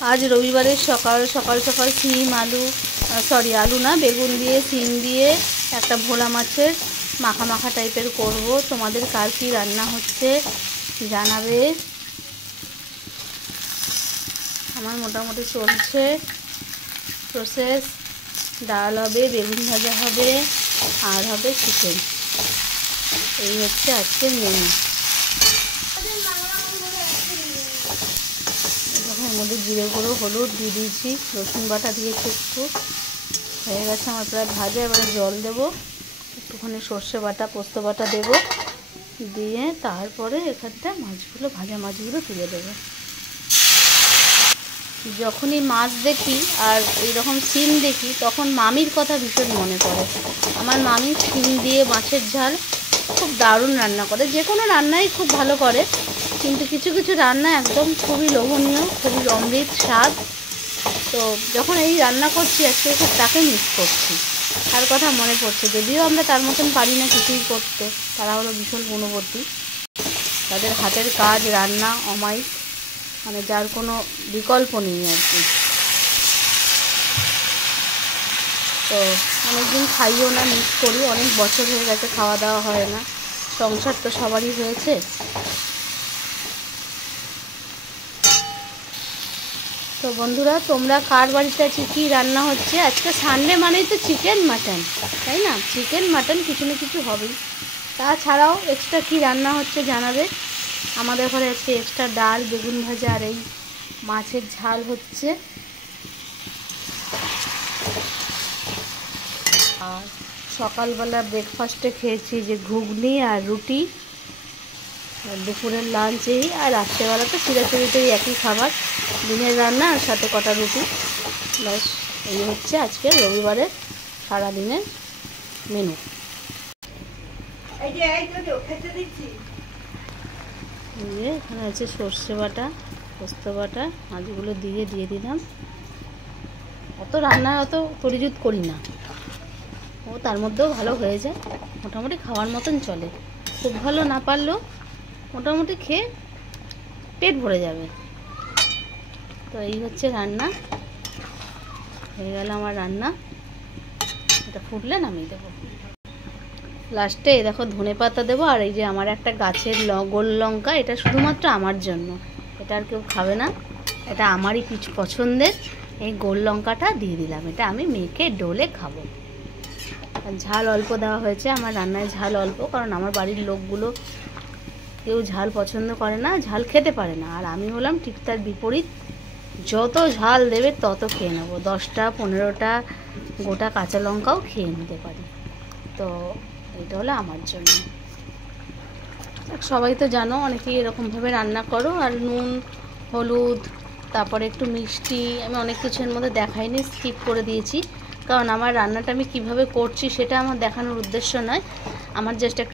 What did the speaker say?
आज रविवार सकाल सकाल सकाल सीम आलू सरि आलू ना बेगुन दिए सीम दिए एक भोला माछेर माखा माखा टाइपेर करब। तोमादेर कार की रान्ना होच्छे जानाबे। आमार मोटामुटी चलछे प्रसेस। डाल होबे, बेगुन भाजा होबे और होबे चिकेन। এই হচ্ছে আজকের মেনু। এর মধ্যে জিরে গুঁড়ো হলুদ দিয়ে দিয়েছি, রসুন বাটা দিয়েছি একটু। হয়ে গেছে আমার প্রায় ভাজা। এবারে জল দেবো, একটুখানি সর্ষে বাটা পোস্ত বাটা দেবো, দিয়ে তারপরে এখানটা মাছগুলো ভাজা মাছগুলো তুলে দেবো। যখনই মাছ দেখি আর এইরকম সিম দেখি তখন মামির কথা ভীষণ মনে পড়ে। আমার মামি সিম দিয়ে মাছের ঝাল খুব দারুণ রান্না করে। যে কোনো রান্নাই খুব ভালো করে, কিন্তু কিছু কিছু রান্না একদম খুবই লোভনীয়, খুবই অমৃত স্বাদ। তো যখন এই রান্না করছি আজকে খুব তাকে মিস করছি, তার কথা মনে পড়ছে। যদিও আমরা তার মতন পারি না কিছুই করতে, তারা হলো ভীষণ গুণবতী। তাদের হাতের কাজ রান্না অমায়িক, মানে যার কোনো বিকল্প নেই আর কি। তো অনেকদিন খাইও না, মিস করি। অনেক বছর হয়ে গেছে খাওয়া দাওয়া হয় না। সংসার তো সবারই হয়েছে। তো বন্ধুরা, তোমরা কার বাড়িতে আজকে কী রান্না হচ্ছে? আজকে সানডে মানেই তো চিকেন মাটন, তাই না? চিকেন মাটন কিছু না কিছু হবেই। তাছাড়াও এক্সট্রা কী রান্না হচ্ছে জানাবে। আমাদের ঘরে আজকে এক্সট্রা ডাল, বেগুন ভাজা আর এই মাছের ঝাল হচ্ছে। আর সকালবেলা ব্রেকফাস্টে খেয়েছি যে ঘুগনি আর রুটি, দুপুরের লাঞ্চেই, আর রাত্রেবেলা তো চিরাচরিতই একই খাবার, দিনের রান্না আর সাথে কটা রুটি। ব্যাস, এই হচ্ছে আজকের রবিবারের সারাদিনের মেনু। এখানে আছে সর্ষে বাটা, পোস্ত বাটা, মাছগুলো দিয়ে দিলাম। অত রান্না অত পরিযুত করি না, ও তার মধ্যেও ভালো হয়ে যায়, মোটামুটি খাওয়ার মতন চলে। খুব ভালো না পারলেও মোটামুটি খেয়ে পেট ভরে যাবে। তো এই হচ্ছে রান্না, হয়ে গেল আমার রান্না। এটা ফুটলে নামিয়ে দেবো। লাস্টে দেখো ধনে পাতা দেবো। আর এই যে আমার একটা গাছের গোল লঙ্কা, এটা শুধুমাত্র আমার জন্য, এটা আর কেউ খাবে না, এটা আমারই পছন্দের। এই গোল লঙ্কাটা দিয়ে দিলাম, এটা আমি মেখে ডোলে খাবো। ঝাল অল্প দেওয়া হয়েছে, আমার রান্নায় ঝাল অল্প, কারণ আমার বাড়ির লোকগুলো কেউ ঝাল পছন্দ করে না, ঝাল খেতে পারে না। আর আমি হলাম ঠিক তার বিপরীত, যত ঝাল দেবে তত খেয়ে নেবো। 10টা 15টা গোটা কাঁচা লঙ্কাও খেয়ে নিতে পারি। তো এটা হলো আমার জন্য। সবাই তো জানো, অনেকেই এরকমভাবে রান্না করো। আর নুন হলুদ তারপরে একটু মিষ্টি আমি অনেক কিছুর মধ্যে দেখাইনি, স্কিপ করে দিয়েছি, কারণ আমার রান্নাটা আমি কিভাবে করছি সেটা আমার দেখানোর উদ্দেশ্য নয়। আমার জাস্ট